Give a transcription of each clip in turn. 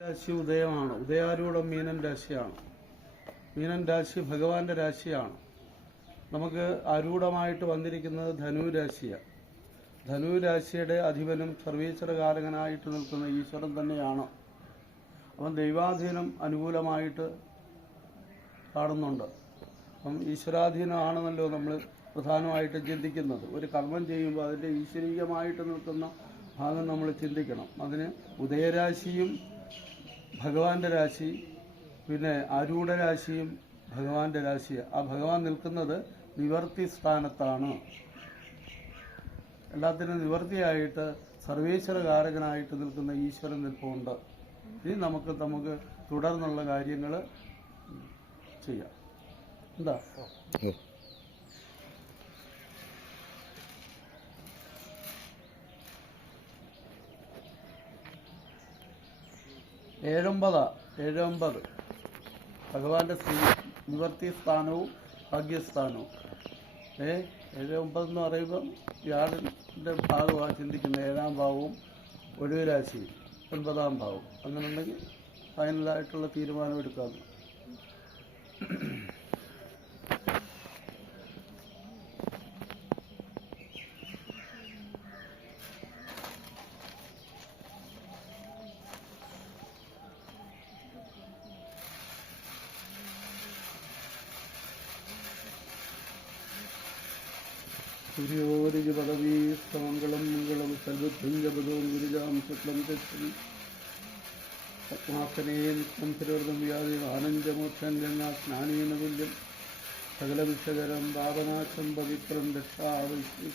രാശി ഉദയമാണ്. ഉദയാരൂഢം മീനൻ രാശിയാണ്. മീനൻ രാശി ഭഗവാന്റെ രാശിയാണ്. നമുക്ക് ആരൂഢമായിട്ട് വന്നിരിക്കുന്നത് ധനു രാശിയാണ്. ധനു രാശിയുടെ അധിപനും സർവീശ്വരകാരകനായിട്ട് നിൽക്കുന്ന ഈശ്വരൻ തന്നെയാണ്. അപ്പം ദൈവാധീനം അനുകൂലമായിട്ട് കാണുന്നുണ്ട്. അപ്പം ഈശ്വരാധീനമാണെന്നല്ലോ നമ്മൾ പ്രധാനമായിട്ട് ചിന്തിക്കുന്നത്. ഒരു കർമ്മം ചെയ്യുമ്പോൾ അതിൻ്റെ ഈശ്വരീയമായിട്ട് നിൽക്കുന്ന ഭാഗം നമ്മൾ ചിന്തിക്കണം. അതിന് ഉദയരാശിയും ഭഗവാന്റെ രാശി, പിന്നെ ആരൂഢ രാശിയും ഭഗവാന്റെ രാശി. ആ ഭഗവാൻ നിൽക്കുന്നത് നിവർത്തി സ്ഥാനത്താണ്. എല്ലാത്തിനും നിവർത്തിയായിട്ട് സർവേശ്വരകാരകനായിട്ട് നിൽക്കുന്ന ഈശ്വരൻ നിൽപ്പുണ്ട്. ഇനി നമുക്ക് തുടർന്നുള്ള കാര്യങ്ങൾ ചെയ്യാം. എന്താ ഏഴൊമ്പത് ഭഗവാന്റെ നിവർത്തി സ്ഥാനവും ഭാഗ്യസ്ഥാനവും. 7-9 എന്ന് പറയുമ്പം വ്യാഴൻ്റെ ഭാഗമാണ് ചിന്തിക്കുന്നത്. 7-ാം ഭാവവും ഒഴിവ് രാശിയും 9-ാം ഭാവവും. അങ്ങനെ ഉണ്ടെങ്കിൽ ഫൈനലായിട്ടുള്ള തീരുമാനം എടുക്കാം. സൂര്യോരിജ പദവീസ്തമംഗളം മംഗളം സർവഭുഞ്ചപദവും ഗുരുജാം ശുക്ലം തെറ്റി പത്മാസനേ നിത്യം തിരുവർദ്ധം വ്യാധി ആനന്ദമോക്ഷം ഗംഗാ സ്നാനീന തുല്യം സകല വിഷകരം പാപനാശം പവിത്രം രക്ഷാവിശ്വം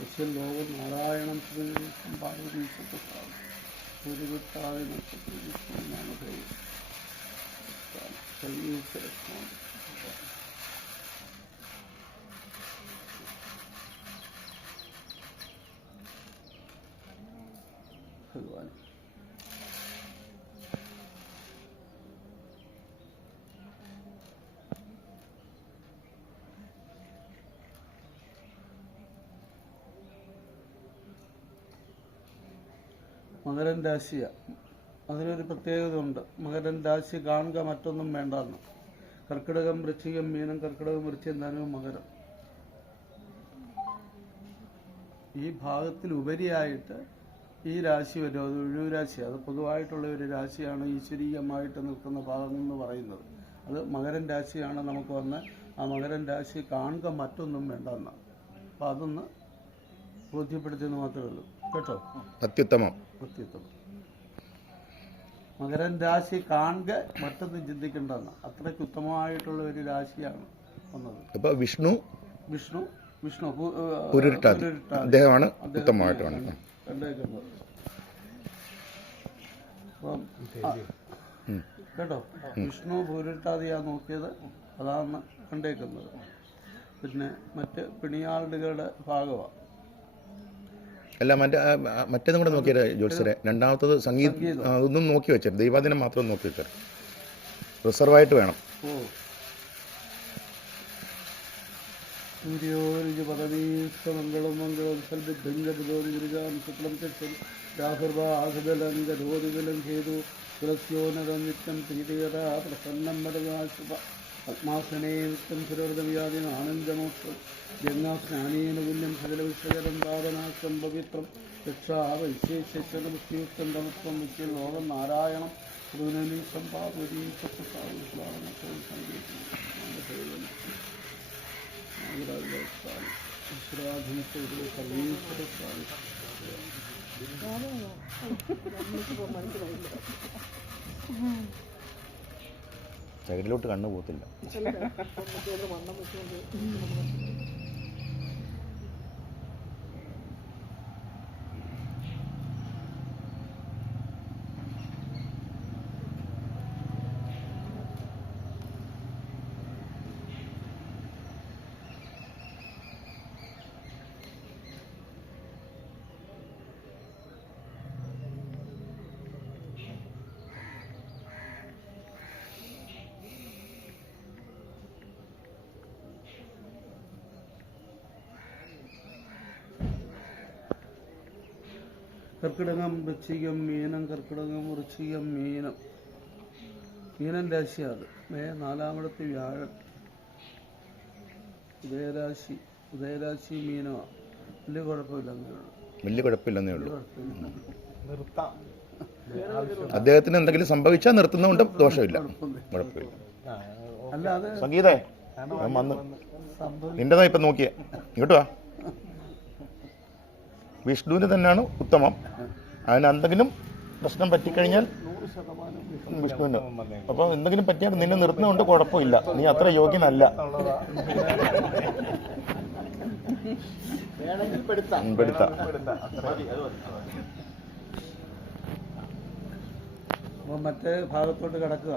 യശ്വൻ ലോകം നാരായണം പാർവതീശ്വരം സൂര്യവൃത്തായ ഭഗവാൻ. മകരൻ രാശിയാണ്. അതിനൊരു പ്രത്യേകത ഉണ്ട്. മകരൻ രാശി കാണുക, മറ്റൊന്നും വേണ്ടെന്ന്. കർക്കിടകം വൃശ്ചികം മീനം, കർക്കിടകം വൃശ്ചികം ധനുവും മകരം. ഈ ഭാഗത്തിൽ ഉപരിയായിട്ട് ഈ രാശി വരും. അത് ഒഴിവ് രാശി. അത് പൊതുവായിട്ടുള്ള ഒരു രാശിയാണ്. ഈശ്വരീയമായിട്ട് നിൽക്കുന്ന ഭാഗം എന്ന് പറയുന്നത് അത് മകരൻ രാശിയാണ്. നമുക്ക് വന്ന് ആ മകരൻ രാശി കാണുക, മറ്റൊന്നും വേണ്ടെന്ന്. അപ്പം അതൊന്ന് ബോധ്യപ്പെടുത്തിയെന്ന് മാത്രമേ ഉള്ളൂ കേട്ടോ. അത്യുത്തമം. മകരൻ രാശി കാണുക, മറ്റൊന്നും ചിന്തിക്കേണ്ടെന്ന്. അത്രയ്ക്ക് ഉത്തമമായിട്ടുള്ള ഒരു രാശിയാണ് വന്നത്. ഇപ്പൊ വിഷ്ണു അദ്ദേഹമാണ് ഉത്തമമായിട്ട് കണ്ടേക്കുന്നത്. കേട്ടോ, വിഷ്ണു പൂരിട്ടാതെയാണ് നോക്കിയത്, അതാണ് കണ്ടേക്കുന്നത്. പിന്നെ മറ്റ് പിണിയാളുകളുടെ ഭാഗമാണ്. അല്ല, മറ്റേതും കൂടെ നോക്കിയത് ജോത്സരെ. രണ്ടാമത്തത് സംഗീതം അതൊന്നും നോക്കി വെച്ചത്. ദൈവാദിനം മാത്രം നോക്കി വെച്ചത്. റിസർവായിട്ട് വേണം. സൂര്യോരിജ പദവീസ്തമംഗളം മംഗളം സൽബുദ്ധഞ്ചപദോം ഗുരുജാം ശുക്ലം ചക്ഷും രാഹുർവാഹുബലം ഗരോദിബലം ഹേതു തുളസ്യോനരം നിത്യം പ്രീതികരാ പ്രസന്നം മതകാശുഭ പത്മാസനേ നിത്യം സുരവ്യാധി ആനന്ദമോക്ഷം ഗംഗാ സ്നാനീന പുണ്യം സകല വിശ്വകരം പാപനാശം പവിത്രം രക്ഷാ വൈശേഷ്യസ്യുക്തം തമത്വം നിത്യം ലോകം നാരായണം ഗുരുനീശം സൈഡിലോട്ട് കണ്ണു പോകത്തില്ല. കർക്കിടകം വൃശ്ചികം മീനം, കർക്കിടകം വൃശ്ചികം മീനം. മീനൻ രാശിയാണ്. 4-ാമത്തെ വ്യാഴം ഉദയരാശി മീനമാണ്. വലിയ കുഴപ്പമില്ലെന്നേ ഉള്ളൂ. അദ്ദേഹത്തിന് എന്തെങ്കിലും സംഭവിച്ചാൽ നിർത്തുന്നതുകൊണ്ട് ദോഷമില്ല, കുഴപ്പമില്ല. അല്ലാതെ സംഗീതേ വന്ന് നിന്റെതാ ഇപ്പം നോക്കിയേ, ഇങ്ങോട്ട് വാ. വിഷ്ണുവിന് തന്നെയാണ് ഉത്തമം. അതിന് എന്തെങ്കിലും പ്രശ്നം പറ്റിക്കഴിഞ്ഞാൽ വിഷ്ണുവിന്, അപ്പോൾ എന്തെങ്കിലും പറ്റിയാൽ നിന്നെ നിർത്തുന്നതുകൊണ്ട് കുഴപ്പമില്ല. നീ അത്ര യോഗ്യനല്ല. പെടുത്താം. മറ്റേ ഭാഗത്തോട്ട് കിടക്കുക.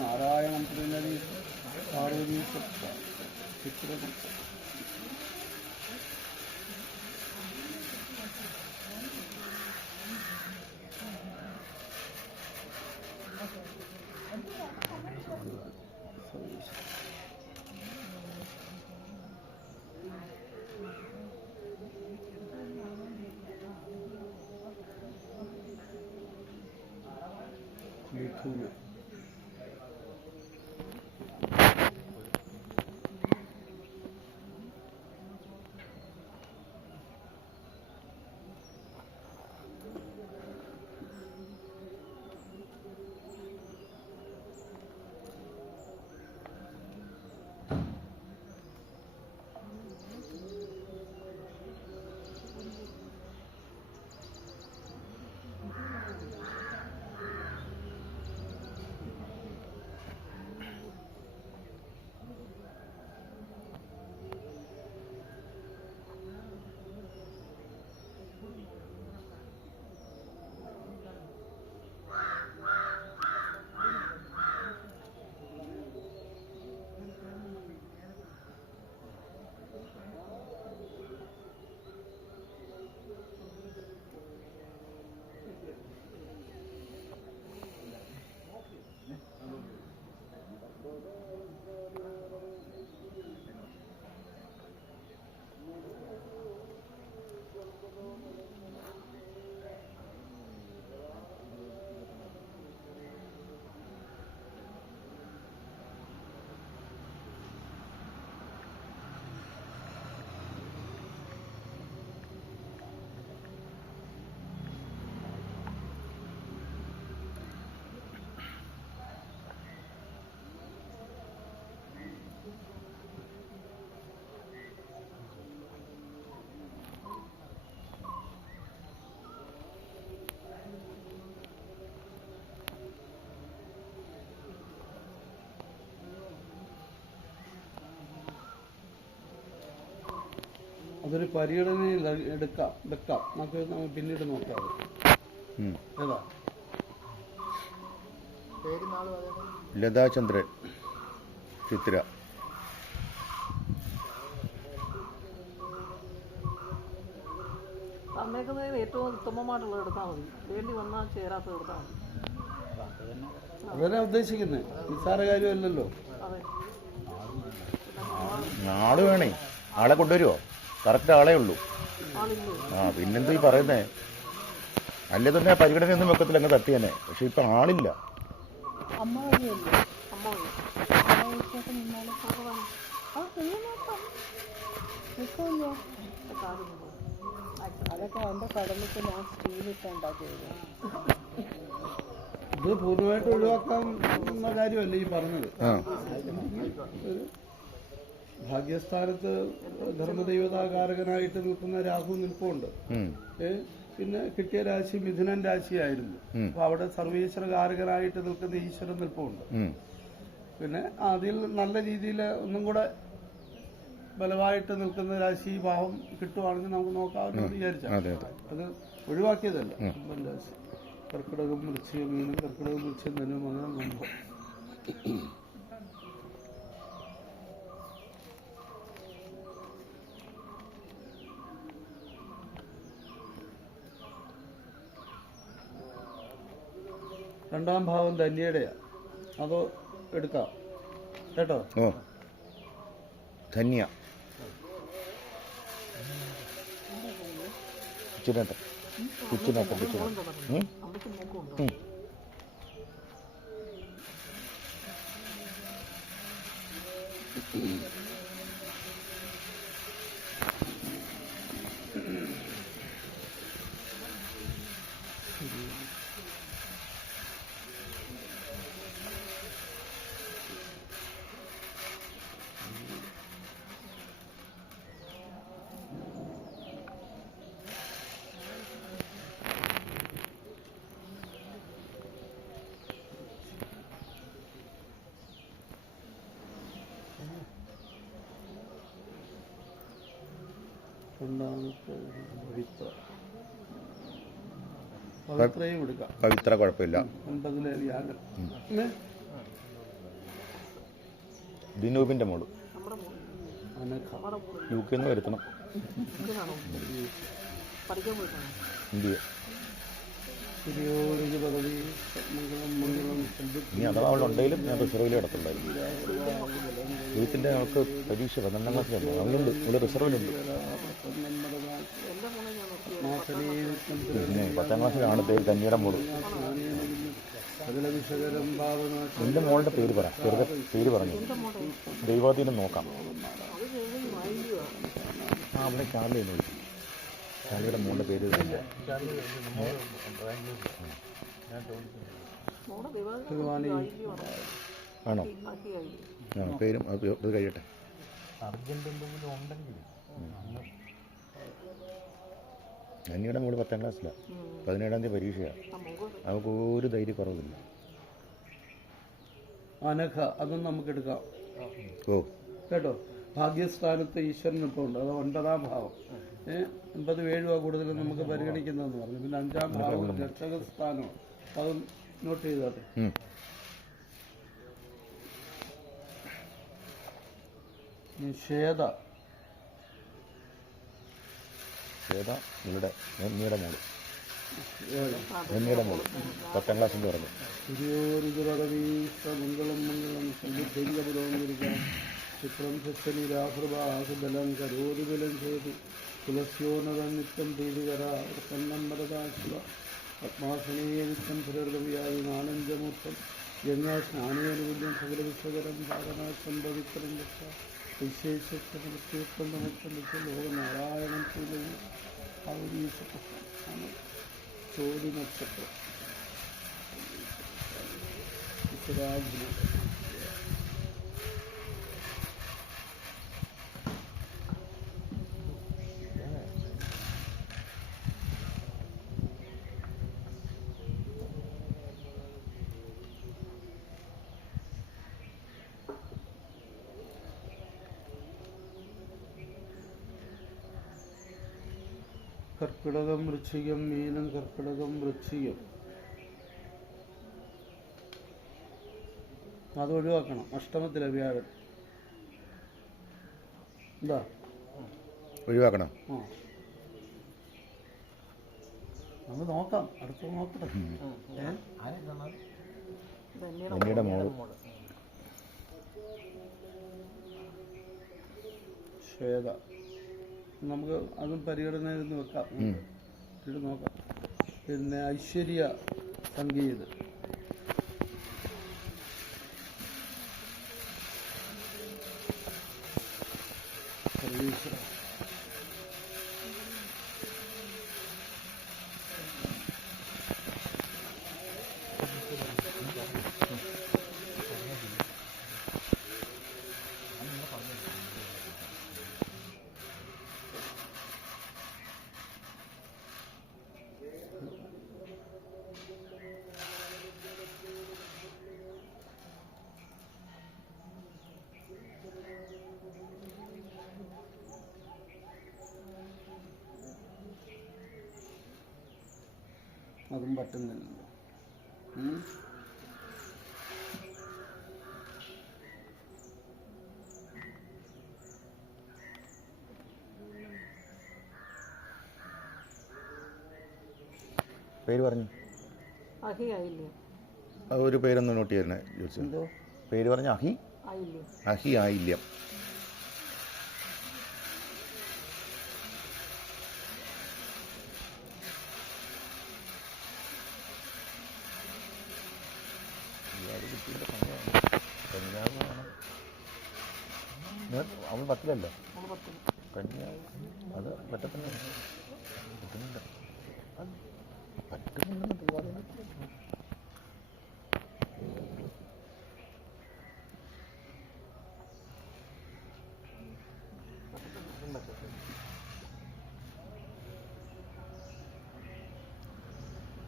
നാരായണം പ്രണതി പാർവതി ചിത്രം. അതൊരു പരിഗണനയിൽ വെക്കാം. നമുക്ക് പിന്നീട് നോക്കാം. ഏതാ ലതാചന്ദ്രൻ ചിത്ര. തന്നേക്കുന്നതിന് ഏറ്റവും ഉത്തമമായിട്ടുള്ളത് എടുത്താൽ മതി. വേണ്ടി വന്നാൽ ചേരാത്തത് എടുത്താൽ മതി. അതല്ല ഉദ്ദേശിക്കുന്നത്. നിസ്സാര കാര്യമല്ലല്ലോ. അതെ, ആള് വേണേ. ആളെ കൊണ്ടുവരുമോ? കറക്റ്റ് ആളേ ഉള്ളൂ. പിന്നെന്തോ ഈ പറയുന്നേ? അല്ലേ തന്നെ പരിഗണനയൊന്നും വെക്കത്തില്ല, അങ്ങ് തട്ടി തന്നെ. പക്ഷെ ഇപ്പൊ ആളില്ല. ഇത് പൂർണ്ണമായിട്ട് ഒഴിവാക്കാവുന്ന കാര്യമല്ല ഈ പറഞ്ഞത്. ഭാഗ്യസ്ഥാനത്ത് ധർമ്മദൈവതാകാരകനായിട്ട് നിൽക്കുന്ന രാഹു നിൽപ്പുണ്ട്. പിന്നെ കിട്ടിയ രാശി മിഥുനൻ രാശിയായിരുന്നു. അപ്പൊ അവിടെ സർവീശ്വരകാരകനായിട്ട് നിൽക്കുന്ന ഈശ്വരൻ നിൽപ്പുണ്ട്. പിന്നെ അതിൽ നല്ല രീതിയിൽ ഒന്നും കൂടെ ബലമായിട്ട് നിൽക്കുന്ന രാശി ഭാവം കിട്ടുവാണെങ്കിൽ നമുക്ക് നോക്കാമെന്ന് വിചാരിച്ചാൽ അത് ഒഴിവാക്കിയതല്ല. കുംഭം രാശി കർക്കിടകം വൃശ്ചികം മീനം, കർക്കിടകം വൃശ്ചികം ധനു മകരം കുംഭം. രണ്ടാം ഭാവം ധന്യയുടെയാ, അതോ എടുക്കാം കേട്ടോ. ഓ ധന്യ ഉച്ചിനേട്ടൻ ഉച്ചിനേട്ടൻ ഉച്ചിനേട്ടൻ അമ്മയ്ക്ക് മൂക്കുണ്ടോ? രണ്ടാമത്തെ പവിത്ര, പവിത്രയും എടുക്കാം. പവിത്ര കുഴപ്പമില്ല. 9 വ്യാഴം. ദിനൂപിന്റെ മോള് നമ്മുടെ മോള് അനഘ, നമ്മുടെ മോള് യു കെന്ന് വരുത്തണം. ഇതിനാണോ പഠിക്കാൻ പോയിട്ടാണോ? ഇന്ത്യ തിരുയോരുക പദവി മംഗളം മംഗളം ഇനി അഥവാ അവളുണ്ടെങ്കിലും ഞാൻ റിസർവിൽ കിടത്തുണ്ടായിരുന്നു. യൂത്തിൻ്റെ അവൾക്ക് പരീക്ഷ 12ാം ക്ലാസ്സിലല്ല, അവളുണ്ട്, ഇവിടെ റിസർവിലുണ്ട്. പിന്നെ 10ാം ക്ലാസ്സിലാണ് ധന്യയുടെ മോള്. എൻ്റെ മോളുടെ പേര് പറ, ചെറുതെ പേര് പറഞ്ഞു, ദൈവാധീനം നോക്കാം. ആ അവിടെ ചാർലി എന്ന് വിളിച്ചു. ചാർലിയുടെ മോളുടെ പേര് തന്നെ ആണോ? ആ പേരും അത് കഴിയട്ടെ. ധന്യയുടെ മോള് 10ാം ക്ലാസ്സിലാണ്, 17ാം തീയതി പരീക്ഷയാണ്. അവൾക്ക് ഒരു ധൈര്യക്കുറവില്ല. അനഘ, അതും നമുക്ക് എടുക്കാം ഓ കേട്ടോ. ഭാഗ്യസ്ഥാനത്ത് ഈശ്വരനിപ്പോൾ ഉണ്ട്, അത് 9ാം ഭാവം. 87 കൂടുതലും നമുക്ക് പരിഗണിക്കുന്നതെന്ന് പറഞ്ഞു. പിന്നെ 5ാം ഭാവം രക്ഷകസ്ഥാനമാണ്, അതും നോട്ട് ചെയ്തോട്ടെ. ശ്വേത, ശ്വേത ഇവിടെ ധന്യയുടെ മോള്, ധന്യയുടെ മോള് 10ാം ക്ലാസ്സിൽ പറഞ്ഞു. മംഗളം മംഗളം സംബുദ്ധംഗപുരോഗരിക്കാം ചിത്രം ശനി രാഹൃബാഹുബലം കരോതിബലം ചെയ്ത് തുളസ്യോന്നതം നിത്യം പ്രീതികരാവർത്തന്നം വരദാശിവ പത്മാസനേവിത്തം പുരർദവ്യാദി നാലഞ്ചമൂർത്തം ഗംഗാ സ്നാനേനുല്യം സകല വിശ്വകരം ഭാഗനാശം പവിത്രം ദശ വിശേഷത്വം നമസ്തം ലോകനാരായണം ചെയ്തു ചോതി നക്ഷത്രം ഈശ്വരാജ്ഞ. കർക്കിടകം വൃശ്ചികം മീനം, കർക്കിടകം വൃശ്ചികം അത് ഒഴിവാക്കണം. അഷ്ടമത്തിലെ വ്യാഴം എന്താ ഒഴിവാക്കണം. ആ നമുക്ക് നോക്കാം, അടുത്ത നോക്കട്ടെ. ധന്യയുടെ മോള് ശ്വേത, നമുക്ക് അതും പരിഗണനയിൽ നിന്ന് വെക്കാം, ഇത് നോക്കാം. പിന്നെ ഐശ്വര്യ സംഗീത്, സർവീശ്വര, അതും പറ്റുന്നില്ലല്ലോ. ഉം. പേര് പറഞ്ഞു അഹി ആയില്ലേ? ഒരു പേരൊന്ന് നോട്ട് ചെയ്യുന്നേ ജോത്സ്യ. എന്തോ പേര് പറഞ്ഞ അഹി ആയില്ലേ? അഹി ആയില്യം. അവൾ പത്തിലല്ലേ? നമ്മൾ പത്തിന്. കന്യാവ് അത് പറ്റത്തില്ല. പറ്റുന്നില്ല. പറ്റുന്നില്ലെന്ന് തോന്നുന്നു.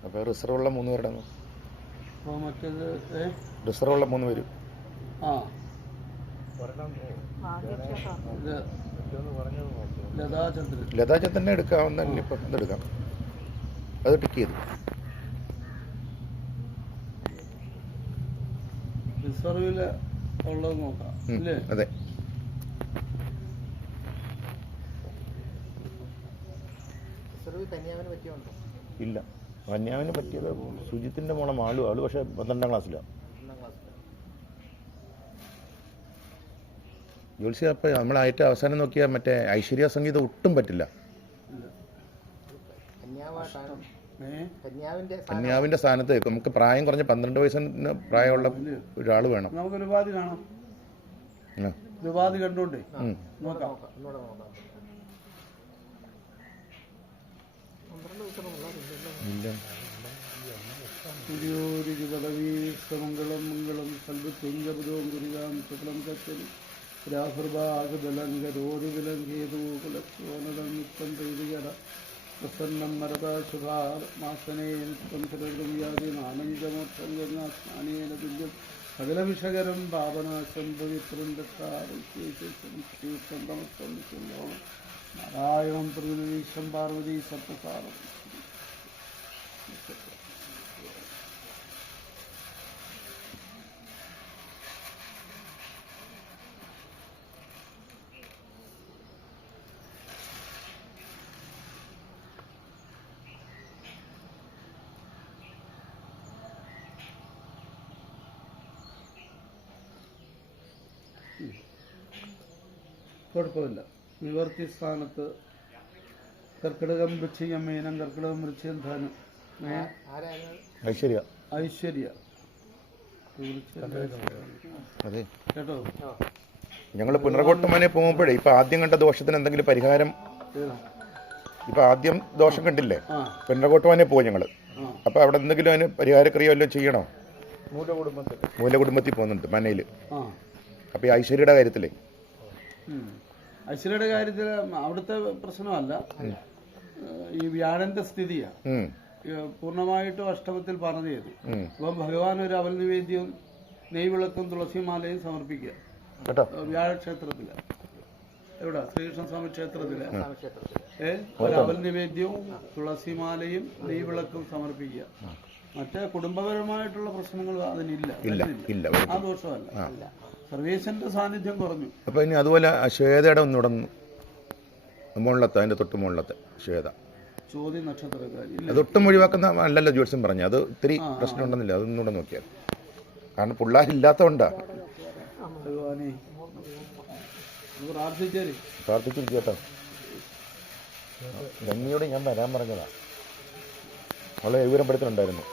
അപ്പോൾ റിസർവുള്ള 3 പേരുടെ അപ്പോൾ മറ്റേത് റിസർവുള്ള 3 പേര് ആ ഭാഗ്യക്ഷേത്രം. ഇത് ലതാചന്ദ്രൻ. ലതാചന്ദ്രനെ എടുക്കാവുന്ന ഇപ്പം ഇതെടുക്കാം. അത് ടിക്ക് ചെയ്തു. റിസർവിൽ ഉള്ളത് നോക്കാം അല്ലേ? അതെ. കന്യാവിന് പറ്റിയുണ്ടോ? ഇല്ല, കന്യാവിന് പറ്റിയത് സുജിത്തിൻ്റെ മോളെ മാളു. ആള് പക്ഷേ 12ാം ക്ലാസ്സിലാണ്. ജോത്സ്യ അപ്പം നമ്മളായിട്ട് അവസാനം നോക്കിയാൽ മറ്റേ ഐശ്വര്യ സംഗീതം ഒട്ടും പറ്റില്ല. കന്യാവിൻ്റെ സ്ഥാനത്ത് നമുക്ക് പ്രായം കുറഞ്ഞ 12 വയസ്സിന് പ്രായമുള്ള ഒരാൾ വേണം. നമുക്കൊരു ഉപാധി കാണാം. ഉപാധി കണ്ടോണ്ടേ നോക്കാം. 12 വയസ്സുള്ള പിള്ളേരില്ലല്ലോ. ഇല്ല. മംഗളം മംഗളം സൽബുദ്ധിംഗപുരവും ഗുരുകാം ശുക്ലം കച്ചലി രാഹുർഭാഗലങ്കരോരു വിലങ്കേതു കുലക്ഷോനടം നിത്യം പ്രീതികര പ്രസന്നം മരത ശുഭാമാസനേ നിത്യം സുരൃതം യാതി നാനഞ്ചമോക്ഷം സ്നാനേന തുല്യം സകല വിഷകരം പാപനാശം പവിത്രം ദത്താരം നാരായണം പ്രതിനിധീശം പാർവതി സപ്തസാരം. കുഴപ്പമില്ല. നിവർത്തി സ്ഥാനത്ത് കർക്കിടകം വൃശ്ചികം മീനം, കർക്കിടകം വൃശ്ചികം ധനം. ഐശ്വര്യ ഐശ്വര്യ അതെ. കേട്ടോ? ഞങ്ങൾ പുനർകോട്ടുമനെ പോകുമ്പോഴേ ഇപ്പം ആദ്യം കണ്ട ദോഷത്തിന് എന്തെങ്കിലും പരിഹാരം. ഇപ്പം ആദ്യം ദോഷം കണ്ടില്ലേ? പുനർകോട്ടുമനെ പോകും ഞങ്ങൾ. അപ്പം അവിടെ എന്തെങ്കിലും അതിന് പരിഹാരക്രിയ വല്ലതും ചെയ്യണോ? മൂലകുടുംബത്തിൽ പോകുന്നുണ്ട് മനയിൽ. അപ്പം ഈ ഐശ്വര്യയുടെ കാര്യത്തിലേ ഐശ്വര്യയുടെ കാര്യത്തിൽ അവിടുത്തെ പ്രശ്നമല്ല, ഈ വ്യാഴന്റെ സ്ഥിതിയാണ് പൂർണ്ണമായിട്ടും അഷ്ടമത്തിൽ പറഞ്ഞു ചെയ്തു. അപ്പം ഭഗവാൻ ഒരു അവൽ നിവേദ്യവും നെയ്വിളക്കും തുളസിമാലയും സമർപ്പിക്കുക വ്യാഴക്ഷേത്രത്തില്. എവിടെ? ശ്രീകൃഷ്ണ സ്വാമി ക്ഷേത്രത്തില് ഒരു അവൽ നിവേദ്യവും തുളസിമാലയും നെയ്വിളക്കും സമർപ്പിക്കുക. മറ്റേ കുടുംബപരമായിട്ടുള്ള പ്രശ്നങ്ങൾ അതിനില്ല, ആ ദോഷമല്ല. സർവേശ്വരന്റെ സാന്നിധ്യം കുറഞ്ഞു. അപ്പൊ ഇനി അതുപോലെ ശ്വേതയുടെ ഒന്നുകൂടെ മുകളിലത്തെ, അതിന്റെ തൊട്ട് മുകളിലത്തെ ശ്വേത ചോദ്യ നക്ഷത്രക്കാരി അതൊട്ടും ഒഴിവാക്കുന്ന അല്ലല്ലോ ജ്യോത്സ്യം പറഞ്ഞു. അത് ഒത്തിരി പ്രശ്നമുണ്ടെന്നില്ല. അതൊന്നുകൂടെ നോക്കിയാൽ. കാരണം പിള്ളേരില്ലാത്തതുകൊണ്ടാ. ഭഗവാനെ പ്രാർത്ഥിച്ചിരിക്കും കേട്ടോ. ഗംഗയോട് ഞാൻ വരാൻ പറഞ്ഞതാ. അവളെ വിവരപ്പെടുത്തുന്നുണ്ടായിരുന്നു.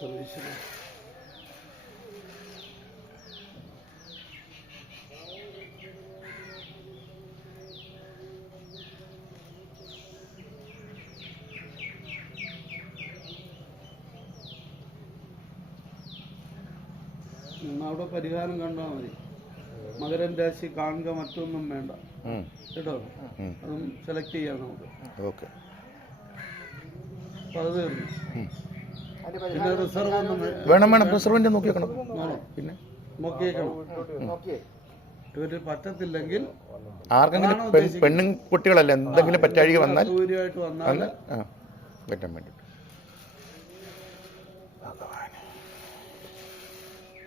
സർവീശ്വരൻ അവിടെ പരിഹാരം കണ്ടാൽ മതി. മകരൻ രാശി കാണുക, മറ്റൊന്നും വേണ്ട കേട്ടോ. അതും സെലക്ട് ചെയ്യാം നമുക്ക്. ഓക്കെ. അത് തീർന്നു. പിന്നെ റിസർവ് ഒന്നും വേണം റിസർവിൻ്റെ നോക്കി വെക്കണം. പിന്നെ നോക്കിയേക്കണം. ഇവര് പറ്റത്തില്ലെങ്കിൽ ആർക്കെങ്കിലും പെണ്ണും കുട്ടികളല്ല എന്തെങ്കിലും പറ്റാഴിക വന്നാൽ സൗകര്യമായിട്ട് വന്നാൽ പറ്റാൻ വേണ്ടി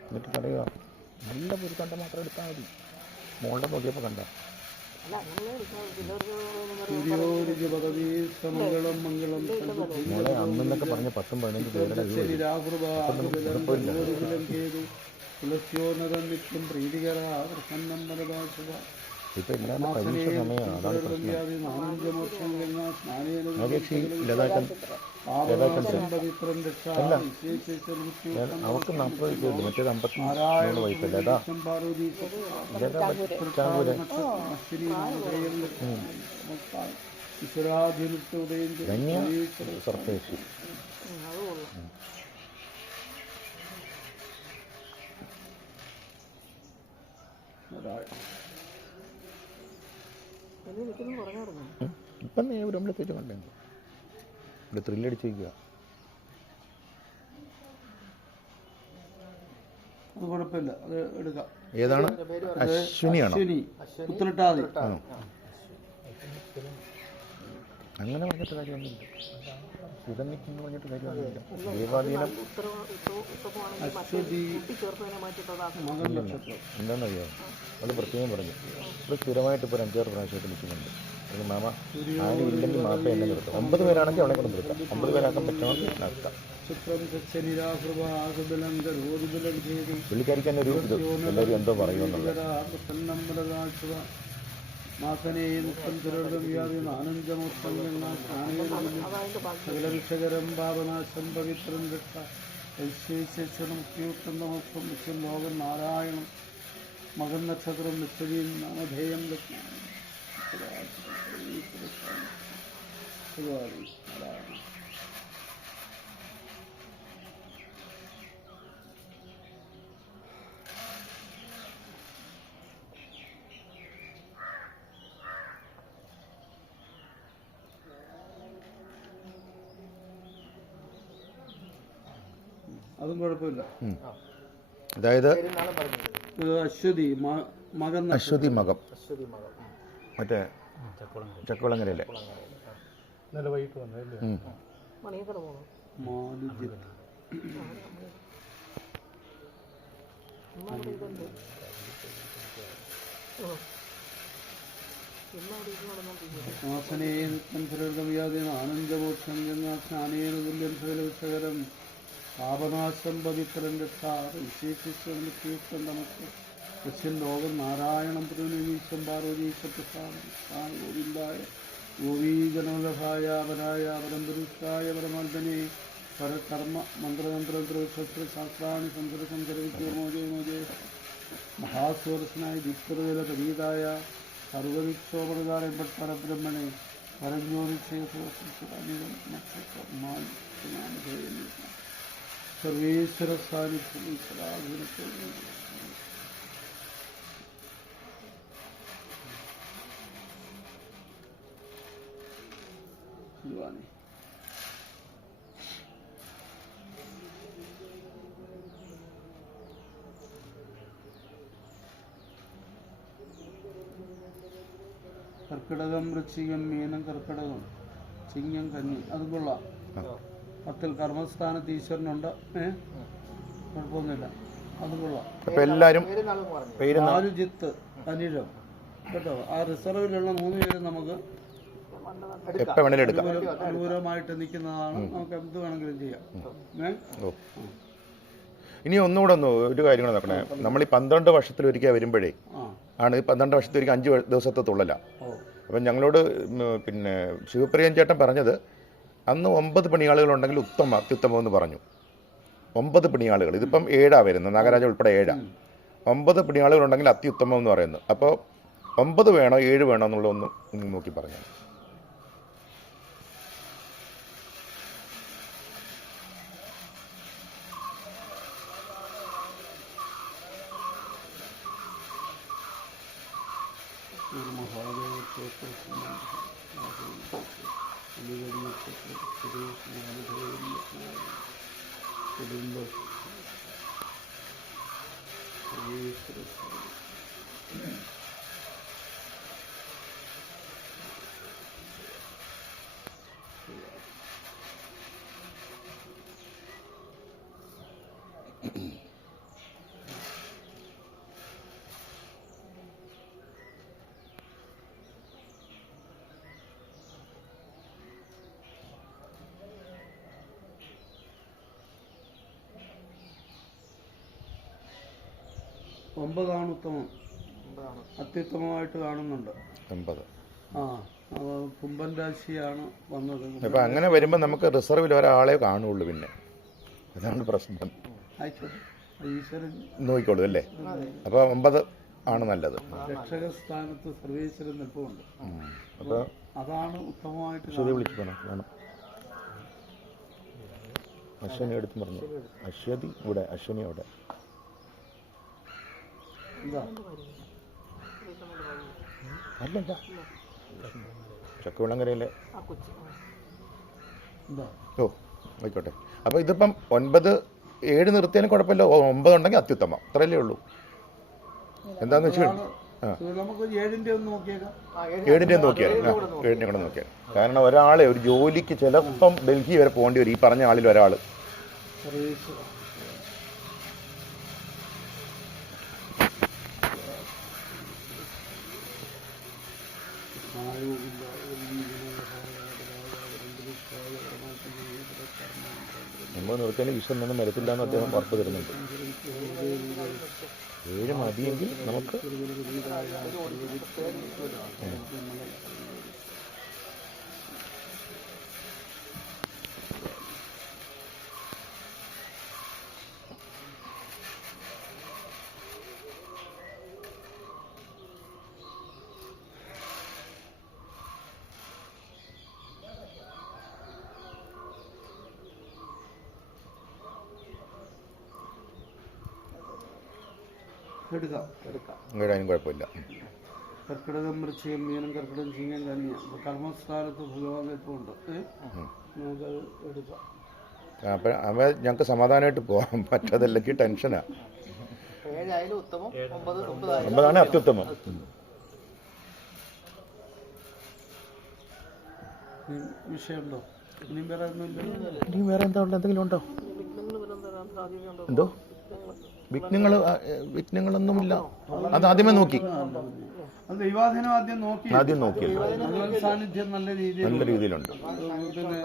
എന്നിട്ട് പറയുക നല്ല ഒരു കണ്ട മാത്രം എടുത്താൽ മതി. മോളുടെ നോക്കിയപ്പോൾ കണ്ട അല്ല അങ്ങനെ എടുക്കാം. ചിലർക്ക് സൂര്യോരുചി പദവി സമംഗളം മംഗളം മോളെ അന്നെന്നൊക്കെ പറഞ്ഞ 10-15 പേരുടെ തുളസ്യോന്നതം നിത്യം പ്രീതികര പ്രസന്നം വരദാശുഭ ഇപ്പൊ എല്ലാവരും പരീക്ഷ സമയമാണ്. അതാണ് പ്രശ്നം. അല്ല അവർക്ക് 40 വയസ്സുണ്ട്, മറ്റേത് 53 വയസ്സല്ലേ. അതാ സർഫേസ് ഇപ്പം ഒരു നമ്മളെത്തേക്ക് കണ്ടേ ഇവിടെ ത്രില്ലടിച്ച് വയ്ക്കുക. അത് കുഴപ്പമില്ല, അത് എടുക്കാം. ഏതാണ്? അശ്വിനിയാണോ? ഉത്തരട്ടാതി. അങ്ങനെ പറഞ്ഞിട്ട് കാര്യമൊന്നുമില്ല. സുതന്നിക്കെന്ന് പറഞ്ഞിട്ട് കാര്യമൊന്നുമില്ല. ദൈവാധീനം എന്താണെന്നറിയാമോ? അത് പ്രത്യേകം പറഞ്ഞു. ഇപ്പോൾ സ്ഥിരമായിട്ട് ഇപ്പോൾ 5-6 പ്രാവശ്യമായിട്ട് നിൽക്കുന്നുണ്ട്. അത് മാമ ആരും ഇല്ലെങ്കിൽ മാപ്പ എന്നെ നിർത്താം. 9 പേരാണെങ്കിൽ അവളെ കൊണ്ട് നിർത്താം. 9 പേരാക്കാൻ പറ്റണമെങ്കിൽ നടത്താം. പുള്ളിക്കാരിക്ക് തന്നെ ഒരു ഇത് എല്ലാവരും എന്തോ പറയുമെന്നുള്ളത്. മാസനേ മുക്തം ചുരർഗം വ്യാധി ആനന്ദമോത്സംഗം പാപനാശം പവിത്രം രക്ഷ മുക്തിയുക്തം മോക്ഷം വിശ്വം ലോകം നാരായണം മകൻ നക്ഷത്രം നിശ്ചര്യം നാമധേയം നാരായണ. അതും കുഴപ്പമില്ല. അതായത് അശ്വതി മകൻ, അശ്വതി മകം, മറ്റേ ചക്കുളങ്ങരയിലെ മണിയക്കര മാസനേ നിത്യം സുരർഗവ്യാധീന ആനന്ദമോക്ഷം സ്നാനേന തുല്യം സകലവിഷകരം പാപനാശം പവിത്രൻ രക്ഷാശേഷിച്ചുക്തം നമുക്ക് യസ്യൻ ലോകം നാരായണം പ്രതിനീശം പാർവതീശപ്രസാദ ഗോവിന്ദായ ഗോപീജനവല്ലഭായ പരായ പരമ്പരുഷായ പരമാത്മനെ പരകർമ്മ മന്ത്രതന്ത്രശാസ്ത്രാണി സംസരവിദ്യമോജയമോജയ മഹാസ്വരസനായ ദീപ്തജല പരീതായ സർവവിക്ഷോപണകാരപ്പെട്ട പരബ്രഹ്മനെ പരഞ്ഞോനിക്ഷേത്ര സർവേശ്വര സാന്നിധ്യം കർക്കിടകം വൃശ്ചികം മീനം കർക്കിടകം ചിങ്ങം കന്നി അതും കൊള്ളാം. 10 കർമ്മസ്ഥാനത്ത് ഈശ്വരനുണ്ട്. കുഴപ്പമൊന്നുമില്ല, അതും കൊള്ളാം. അപ്പൊ എല്ലാരും ആലുജിത്ത് അനിഴം കേട്ടോ. ആ റിസർവിലുള്ള 3 പേര് നമുക്ക് എപ്പോ വേണേലും എടുക്കാം. അനുകൂലമായിട്ട് നിൽക്കുന്നതാണ്. നമുക്ക് എന്ത് വേണമെങ്കിലും ചെയ്യാം. ഇനി ഒന്നുകൂടെ ഒരു കാര്യം കൂടെ നോക്കണേ. നമ്മൾ ഈ 12 വർഷത്തിലൊരിക്കൽ വരുമ്പോഴേ ആണ് 12 വർഷത്തിലൊരിക്കൽ 5 ദിവസത്തെ തുള്ളല. അപ്പം ഞങ്ങളോട് പിന്നെ ശിവപ്രിയൻ ചേട്ടൻ പറഞ്ഞത് അന്ന് 9 പണിയാളുകളുണ്ടെങ്കിൽ അത്യുത്തമം എന്ന് പറഞ്ഞു. 9 പണിയാളുകൾ, ഇതിപ്പം 7 വരുന്നത്, നാഗരാജ ഉൾപ്പെടെ 7. 9 പണിയാളുകളുണ്ടെങ്കിൽ അത്യുത്തമം എന്ന് പറയുന്നത്. അപ്പോൾ 9 വേണോ 7 വേണോ എന്നുള്ളതൊന്നും നോക്കി പറഞ്ഞു. കുടുംബ സർവീശ്വര ഒമ്പതാണ് ഉത്തമം. അത്യുത്തമമായിട്ട് കാണുന്നുണ്ട്. 9. കുംഭൻ രാശിയാണ് വന്നത്. അപ്പം അങ്ങനെ വരുമ്പോൾ നമുക്ക് റിസർവിൽ ഒരാളെ കാണുള്ളൂ. പിന്നെ അതാണ് പ്രശ്നം. ആയിക്കോട്ടെ, ഈശ്വരൻ നോക്കിക്കോളൂ അല്ലേ. അപ്പോൾ 9 ആണ് നല്ലത്. രക്ഷക സ്ഥാനത്ത് സർവേശ്വരൻ നിൽപ്പുണ്ട്. അപ്പോൾ അതാണ് ഉത്തമമായിട്ട് അശ്വതി വിളിച്ചു വേണം. അശ്വനി എടുത്ത് പറഞ്ഞു. അശ്വതി ഇവിടെ, അശ്വനി അവിടെ. അല്ലല്ല, ചക്കുവിളങ്ങരയിലെ. ഓ ആയിക്കോട്ടെ. അപ്പോൾ ഇതിപ്പം 9, 7 നിർത്തിയാലും കുഴപ്പമില്ല. 9 ഉണ്ടെങ്കിൽ അത്യുത്തമം. അത്രയല്ലേ ഉള്ളൂ. എന്താന്ന് വെച്ചാൽ നമുക്ക് 7ന്റെ ഒന്ന് നോക്കിയേക്കാം. 7ന്റെ നോക്കിയാൽ 7ന്റെ കൂടെ നോക്കിയാൽ. കാരണം ഒരാളെ ഒരു ജോലിക്ക് ചിലപ്പം ഡൽഹി വരെ പോകേണ്ടി വരും. ഈ പറഞ്ഞ ആളിൽ ഒരാൾ. നമ്മൾ നിർത്തിയാലും വിഷം ഒന്നും വരത്തില്ല എന്ന് അദ്ദേഹം ഉറപ്പ് തരുന്നുണ്ട്. 7 മതിയെങ്കിൽ നമുക്ക് അതിനും കുഴപ്പമില്ല. കർക്കിടകം, വൃശ്ചികം, മീനം, കർക്കിടകം, ചിങ്ങം, കന്യ. കർമ്മസ്ഥാനത്ത് ഭഗവാൻ എപ്പോഴുണ്ട്. നമുക്കത് എടുക്കാം. അപ്പം ഞങ്ങൾക്ക് സമാധാനമായിട്ട് പോകാം. പറ്റാതല്ലെങ്കിൽ ടെൻഷനാണ്. 9 അത്യുത്തമം. വിഷയമുണ്ടോ? ഇനിയും വേറെ ഒന്നുമില്ല. ഇനിയും വേറെ എന്താ ഉള്ളത്? എന്തെങ്കിലും ഉണ്ടോ? എന്തോ വിഘ്നങ്ങളൊന്നുമില്ല. അത് ആദ്യമേ നോക്കി. ദൈവാധീനം ആദ്യം നോക്കി. സാന്നിധ്യം നല്ല രീതിയിലുണ്ട്. പിന്നെ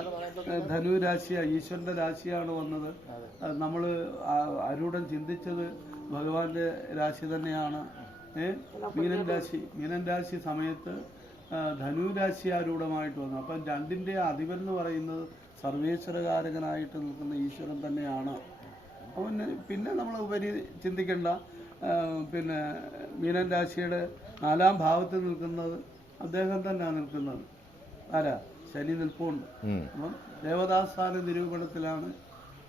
ധനുരാശിയാണ്, ഈശ്വരന്റെ രാശിയാണ് വന്നത്. നമ്മൾ ആരൂഢം ചിന്തിച്ചത് ഭഗവാന്റെ രാശി തന്നെയാണ്. മീനൻ രാശി സമയത്ത് ധനുരാശി ആരൂഢമായിട്ട് വന്നു. അപ്പം 2ന്റെ അധിപൻ എന്ന് പറയുന്നത് സർവേശ്വരകാരകനായിട്ട് നിൽക്കുന്ന ഈശ്വരൻ തന്നെയാണ്. പിന്നെ നമ്മൾ ഉപരി ചിന്തിക്കേണ്ട. പിന്നെ മീനൻ രാശിയുടെ 4ാം ഭാവത്തിൽ നിൽക്കുന്നത് അദ്ദേഹം തന്നെയാണ് നിൽക്കുന്നത്. ആരാ? ശനി നിൽപ്പുണ്ട്. അപ്പം ദേവതാസ്ഥാന നിരൂപണത്തിലാണ്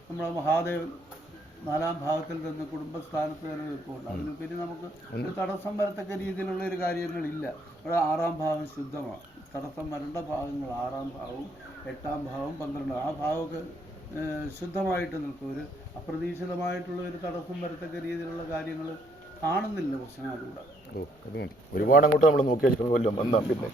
നമ്മുടെ മഹാദേവൻ 4ാം ഭാവത്തിൽ നിന്ന് കുടുംബസ്ഥാനത്ത് തന്നെ നിൽപ്പുണ്ട്. അതിന് പിന്നെ നമുക്ക് ഒരു തടസ്സം വരത്തക്ക രീതിയിലുള്ള ഒരു കാര്യങ്ങളില്ല. ഇവിടെ 6ാം ഭാവം ശുദ്ധമാണ്. തടസ്സം വരേണ്ട ഭാവങ്ങൾ 6ാം ഭാവവും 8ാം ഭാവവും 12. ആ ഭാവമൊക്കെ ശുദ്ധമായിട്ട് നിൽക്കും. ഒരു അപ്രതീക്ഷിതമായിട്ടുള്ള ഒരു തടസ്സം വരത്തക്ക രീതിയിലുള്ള കാര്യങ്ങൾ കാണുന്നില്ല പ്രശ്നങ്ങളിലൂടെ. ഒരുപാട് അങ്ങോട്ട് നമ്മൾ നോക്കിയാൽ വന്നാ പിന്നെ